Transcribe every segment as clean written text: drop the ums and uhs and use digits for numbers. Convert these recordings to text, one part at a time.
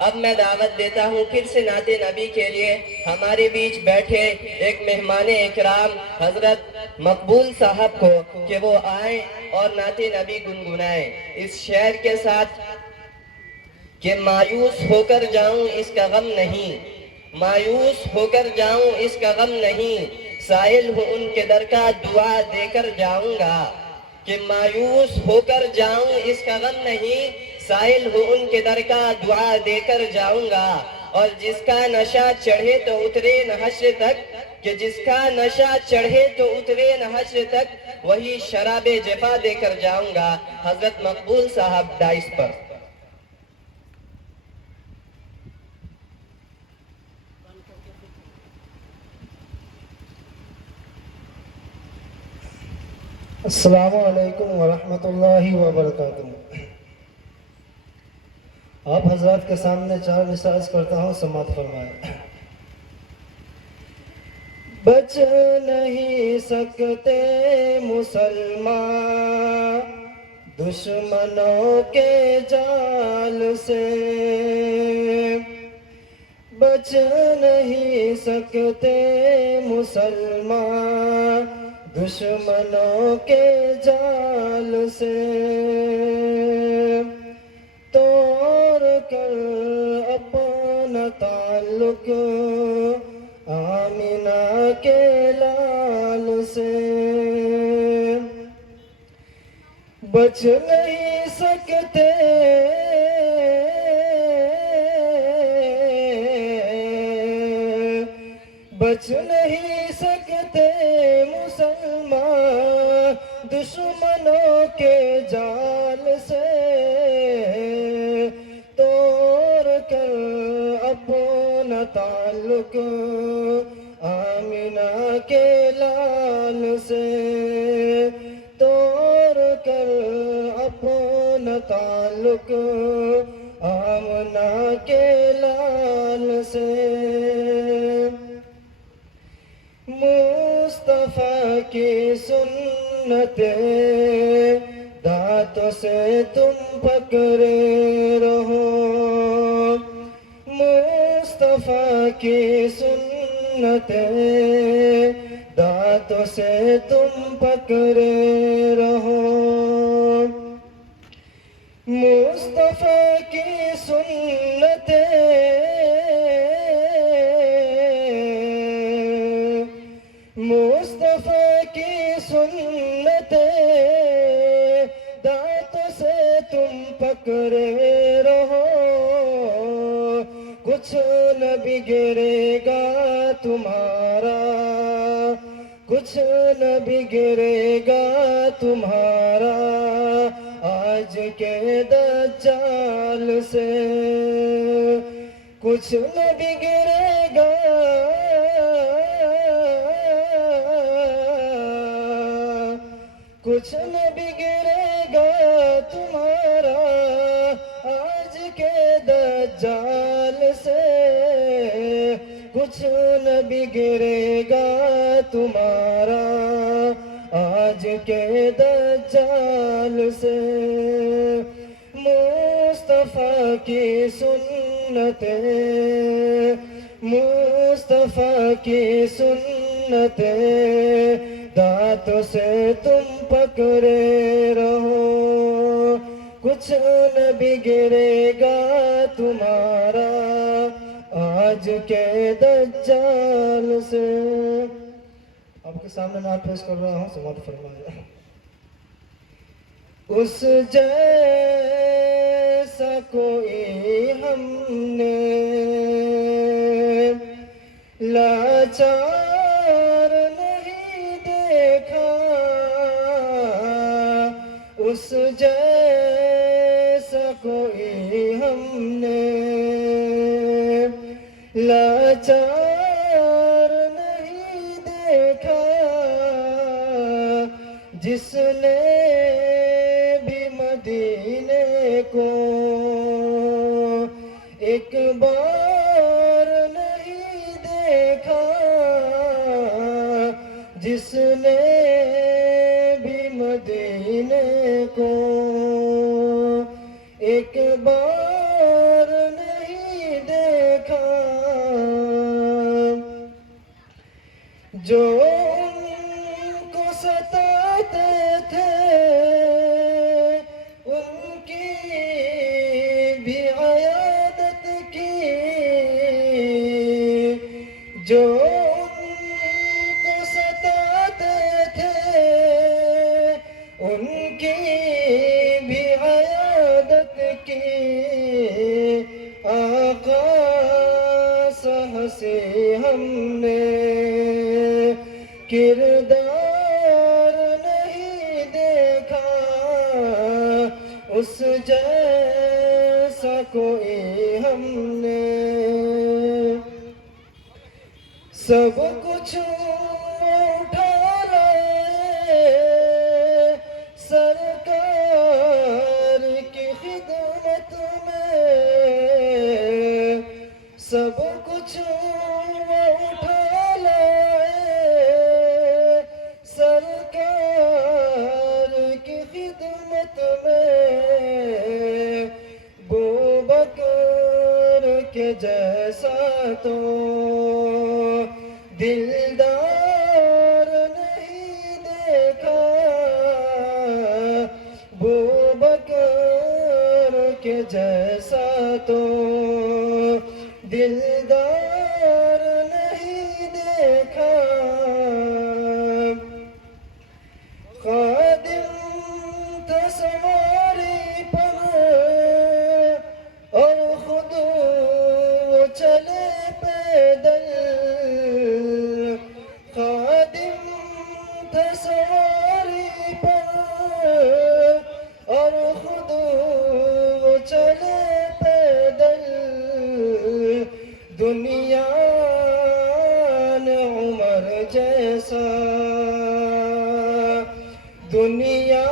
اب میں دعوت دیتا ہوں پھر سے نعت نبی کے لیے ہمارے بیچ بیٹھے ایک مہمان اکرام حضرت مقبول صاحب کو کہ وہ آئیں اور نعت نبی گنگنائیں اس شعر کے ساتھ کہ مایوس ہو کر جاؤں اس کا غم نہیں، مایوس ہو کر جاؤں اس کا غم نہیں، سائل ہوں ان کے در کا دعا دے کر جاؤں گا کہ مایوس ہو کر جاؤں اس کا غم نہیں، سائل ہوں ان کے در کا دعا دے کر جاؤں گا اور جس کا نشہ چڑھے تو اترے نہ حشر تک کہ جس کا نشہ چڑھے تو اترے نہ حشر تک وہی شراب جفا دے کر جاؤں گا۔ حضرت مقبول صاحب ڈائس پر۔ السلام علیکم ورحمۃ اللہ وبرکاتہ۔ آپ حضرات کے سامنے چار نشاز کرتا ہوں، سماعت فرمائیں۔ بچ نہیں سکتے مسلمان دشمنوں کے جال سے، بچ نہیں سکتے مسلمان دشمنوں کے جال سے، توڑ کر اپنا تعلق آمنہ کے لال سے، بچ نہیں سکتے بچ نہیں سکتے مسلمان دشمنوں کے جال سے، توڑ کر اپنا تعلق آمنہ کے لال سے، توڑ کر اپنا تعلق آمنہ کے لال سے، مصطفیٰ کی سنتیں دانتوں سے تم پکڑے رہو، مصطفیٰ کی سنتیں دانتوں سے تم پکڑے رہو، مصطفیٰ کی سنتیں مصطفیٰ کی سنتیں دانتوں سے تم پکڑے رہو، کچھ نہ بگڑے گا تمہارا، کچھ نہ بگڑے گا تمہارا آج کے دجال سے، کچھ نہ بگڑے گا کچھ نہ بگڑے گا تمہارا آج کے دجال سے، کچھ نہ بگڑے گا تمہارا آج کے دجال سے، مصطفیٰ کی سنتیں مصطفیٰ کی سنتیں دانتوں سے تم پکڑے رہو، کچھ نہ بگڑے گا تمہارا آج کے دجال سے۔ آپ کے سامنے نعت پیش کر رہا ہوں، سماعت فرمائیں۔ اس جیسا کوئی ہم نے لاچار نہیں دیکھا، اس جیسا کوئی ہم نے لاچار نہیں دیکھا، جس نے بھی مدینے کو ایک بار نہیں دیکھا، جس نے بھی مدینے کو ایک بار نہیں جو ان کو ستاتے تھے ان کی بھی عیادت کی، جو ان کو ستاتے تھے ان کی بھی عیادت کی، آقا سا ہنسی ہم نے کردار نہیں دیکھا، اس جیسا کوئی ہم نے، سب کچھ اٹھا لائے سرکار کی خدمت میں، سب کچھ اٹھا لائے سرکار کی خدمت میں، بوبکر کے جیسا تو دلدار نہیں دیکھا، بوبکر کے جیسا تو دلدار نہیں دیکھا، خادم تھا سواری پر اور خود وہ چلے پیدل، خادم تھا سواری پر اور خود وہ چلے پیدل، دنیا نے عمر جیسا، دنیا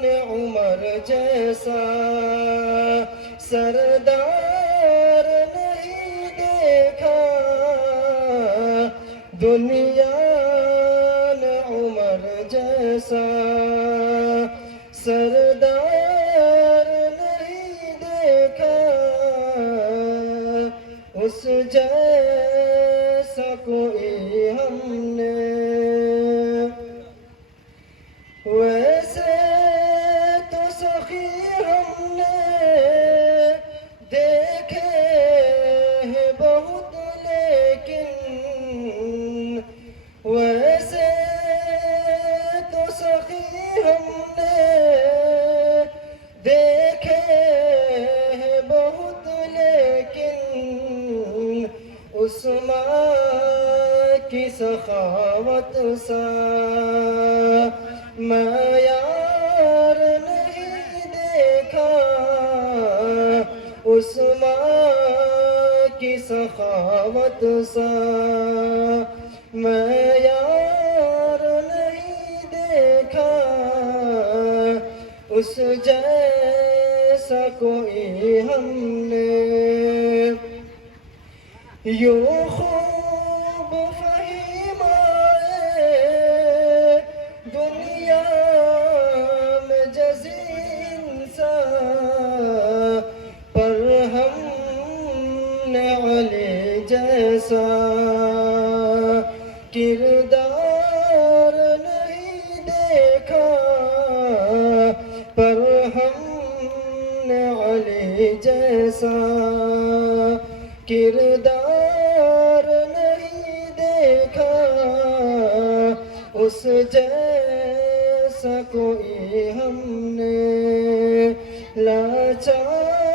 نے عمر جیسا سردار نہیں دیکھا، دنیا نے عمر جیسا سردار نہیں دیکھا، اس جیسا کوئی ہم نے، ویسے تو سخی ہم نے دیکھے ہیں بہت، لیکن ویسے تو سخی ہم نے دیکھے ہیں بہت، لیکن عثمان کی سخاوت سا معیار نہیں دیکھا، عثمان کی سخاوت سا معیار نہیں دیکھا، اس جیسا کوئی ہم نے، یوں خوب فہیم آئے دنیا میں جزین سا، پر ہم نے علی جیسا کردار نہیں دیکھا، پر ہم نے علی جیسا کردار نہیں دیکھا، اس جیسا کوئی ہم نے لاچار